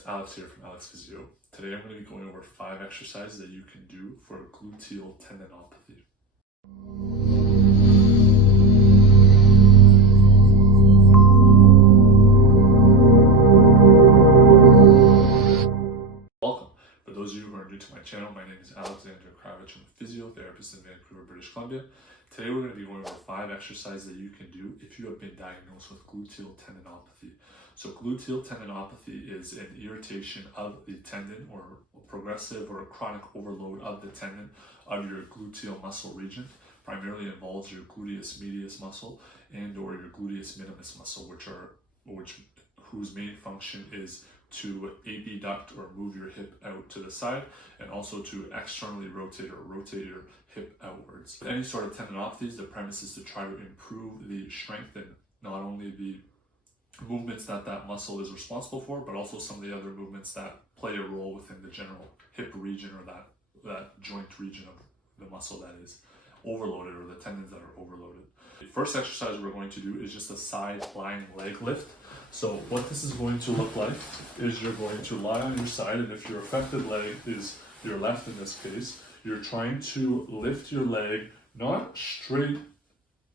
it's Alex here from Alex Physio. Today I'm going to be going over 5 exercises that you can do for gluteal tendinopathy. Welcome. For those of you who are new to my channel, my name is Alexander Kravich. I'm a physiotherapist in Vancouver, British Columbia. Today we're going to be going over 5 exercises that you can do if you have been diagnosed with gluteal tendinopathy. So gluteal tendinopathy is an irritation of the tendon or progressive or chronic overload of the tendon of your gluteal muscle region. Primarily involves your gluteus medius muscle and or your gluteus minimus muscle, whose main function is to abduct or move your hip out to the side, and also to externally rotate or rotate your hip outwards. With any sort of tendinopathies, the premise is to try to improve the strength and not only the movements that muscle is responsible for, but also some of the other movements that play a role within the general hip region or that joint region of the muscle that is overloaded, or the tendons that are overloaded. The first exercise we're going to do is just a side lying leg lift. So what this is going to look like is you're going to lie on your side, and if your affected leg is your left in this case, you're trying to lift your leg not straight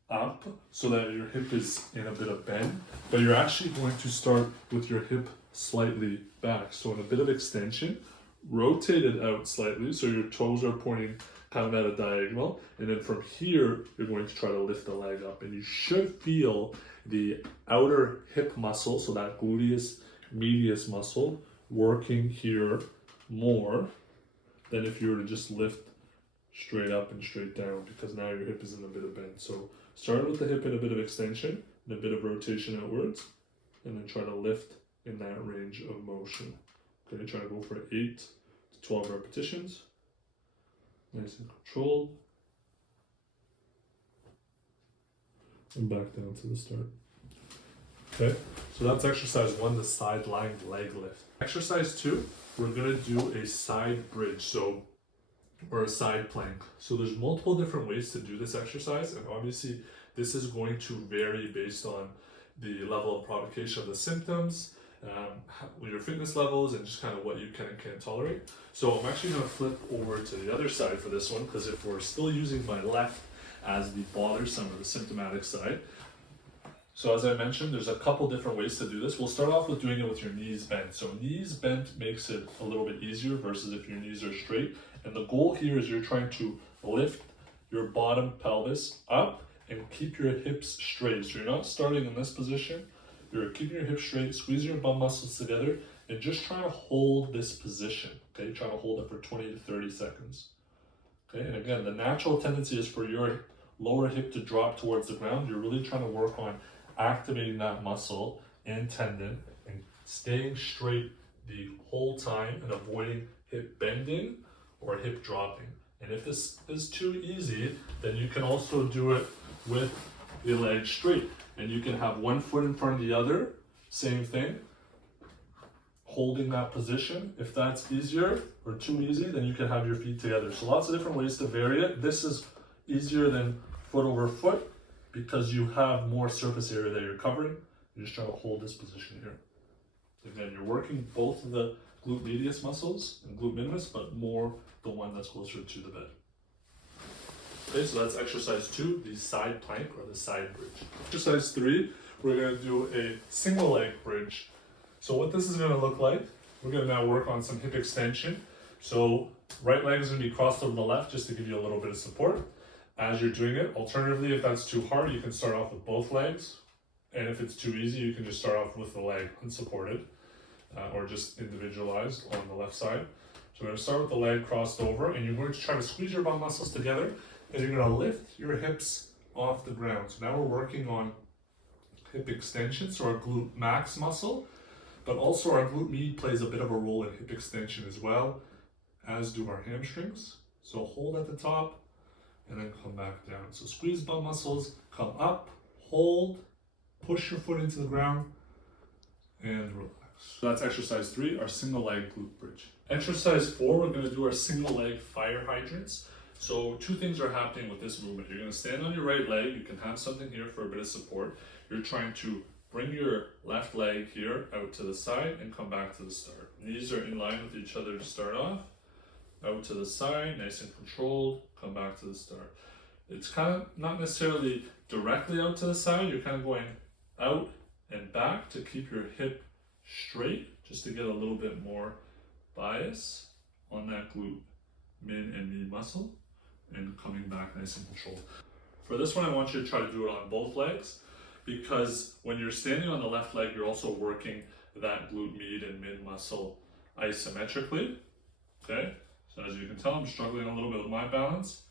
up so that your hip is in a bit of bend, but you're actually going to start with your hip slightly back. So in a bit of extension, rotate it out slightly so your toes are pointing kind of at a diagonal, and then from here you're going to try to lift the leg up, and you should feel the outer hip muscle, so that gluteus medius muscle, working here more than if you were to just lift straight up and straight down, because now your hip is in a bit of bend. So start with the hip in a bit of extension and a bit of rotation outwards, and then try to lift in that range of motion. Okay, try to go for 8 to 12 repetitions. Nice and controlled. And back down to the start. Okay, so that's exercise 1, the side lying leg lift. Exercise 2, we're going to do a side bridge, or a side plank. So there's multiple different ways to do this exercise, and obviously this is going to vary based on the level of provocation of the symptoms, your fitness levels, and just kind of what you can and can't tolerate. So I'm actually going to flip over to the other side for this one, because if we're still using my left as the bothersome or the symptomatic side. So as I mentioned, there's a couple different ways to do this. We'll start off with doing it with your knees bent. So knees bent makes it a little bit easier versus if your knees are straight. And the goal here is you're trying to lift your bottom pelvis up and keep your hips straight. So you're not starting in this position. You're keeping your hips straight, squeezing your bum muscles together, and just trying to hold this position. Okay, trying to hold it for 20 to 30 seconds. Okay, and again, the natural tendency is for your lower hip to drop towards the ground. You're really trying to work on activating that muscle and tendon and staying straight the whole time and avoiding hip bending or hip dropping. And if this is too easy, then you can also do it with the leg straight, and you can have one foot in front of the other, same thing, holding that position. If that's easier or too easy, then you can have your feet together. So lots of different ways to vary it. This is easier than foot over foot because you have more surface area that you're covering. You're just trying to hold this position here. Again, you're working both of the glute medius muscles and glute minimus, but more the one that's closer to the bed. Okay, so that's exercise 2, the side plank or the side bridge. Exercise 3, we're going to do a single leg bridge. So what this is going to look like, we're going to now work on some hip extension. So right leg is going to be crossed over the left just to give you a little bit of support as you're doing it. Alternatively, if that's too hard, you can start off with both legs. And if it's too easy, you can just start off with the leg unsupported or just individualized on the left side. So we're going to start with the leg crossed over, and you're going to try to squeeze your bum muscles together, and you're going to lift your hips off the ground. So now we're working on hip extension, so our glute max muscle, but also our glute med plays a bit of a role in hip extension as well, as do our hamstrings. So hold at the top and then come back down. So squeeze bum muscles, come up, hold, push your foot into the ground, and relax. So that's exercise 3, our single leg glute bridge. Exercise 4, we're going to do our single leg fire hydrants. So 2 things are happening with this movement. You're going to stand on your right leg. You can have something here for a bit of support. You're trying to bring your left leg here out to the side and come back to the start. Knees are in line with each other to start off. Out to the side, nice and controlled, come back to the start. It's kind of not necessarily directly out to the side, you're kind of going out and back to keep your hip straight, just to get a little bit more bias on that glute min and medius muscle, and coming back nice and controlled. For this one, I want you to try to do it on both legs, because when you're standing on the left leg, you're also working that glute med and mid muscle isometrically. Okay, so as you can tell, I'm struggling a little bit with my balance.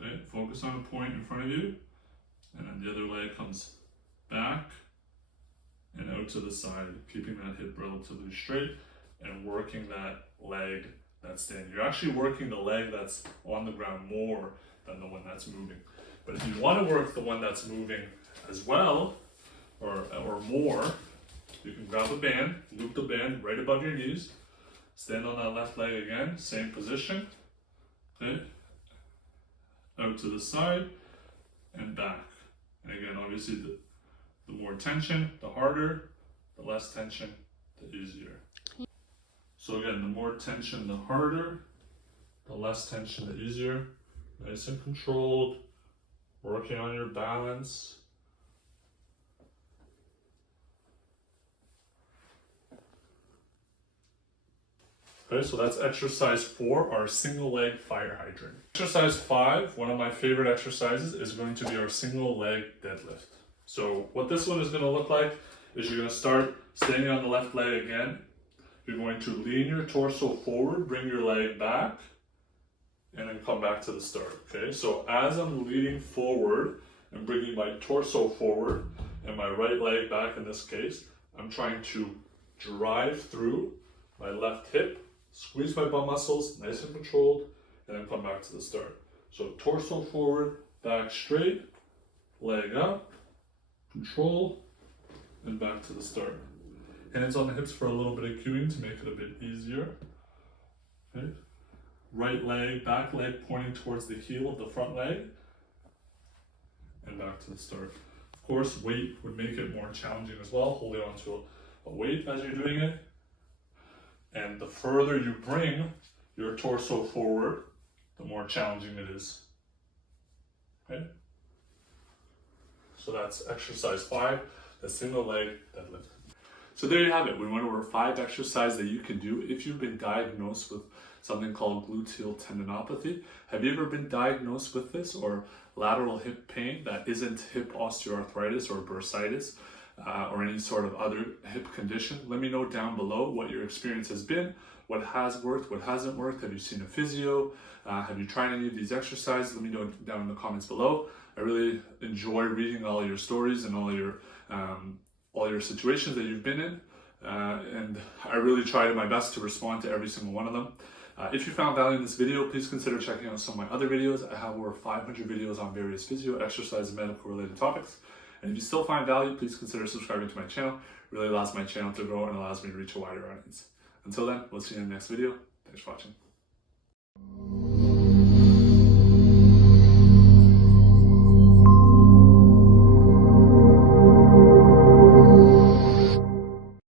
Okay, focus on a point in front of you, and then the other leg comes back and out to the side, keeping that hip relatively straight and working that leg that's standing. You're actually working the leg that's on the ground more than the one that's moving. But if you want to work the one that's moving as well, or more, you can grab a band, loop the band right above your knees, stand on that left leg again, same position, okay, out to the side and back. And again, obviously the more tension, the harder, the less tension, the easier. So again, the more tension, the harder, the less tension, the easier. Nice and controlled, working on your balance. Okay, so that's exercise 4, our single leg fire hydrant. Exercise 5, one of my favorite exercises, is going to be our single leg deadlift. So what this one is going to look like is you're going to start standing on the left leg again. You're going to lean your torso forward, bring your leg back, and then come back to the start. Okay, so as I'm leaning forward and bringing my torso forward and my right leg back in this case, I'm trying to drive through my left hip, squeeze my bum muscles, nice and controlled, and then come back to the start. So torso forward, back straight, leg up, control, and back to the start. Hands on the hips for a little bit of cueing to make it a bit easier. Okay. Right leg, back leg pointing towards the heel of the front leg, and back to the start. Of course, weight would make it more challenging as well, holding on to a weight as you're doing it. And the further you bring your torso forward, the more challenging it is. Okay? So that's exercise 5, the single leg deadlift. So there you have it. We went over 5 exercises that you can do if you've been diagnosed with something called gluteal tendinopathy. Have you ever been diagnosed with this, or lateral hip pain that isn't hip osteoarthritis or bursitis or any sort of other hip condition? Let me know down below what your experience has been, what has worked, what hasn't worked. Have you seen a physio? Have you tried any of these exercises? Let me know down in the comments below. I really enjoy reading all your stories and all your situations that you've been in, and I really try my best to respond to every single one of them. If you found value in this video, please consider checking out some of my other videos. I have over 500 videos on various physio, exercise, and medical related topics. And if you still find value, please consider subscribing to my channel. It really allows my channel to grow and allows me to reach a wider audience. Until then, we'll see you in the next video. Thanks for watching.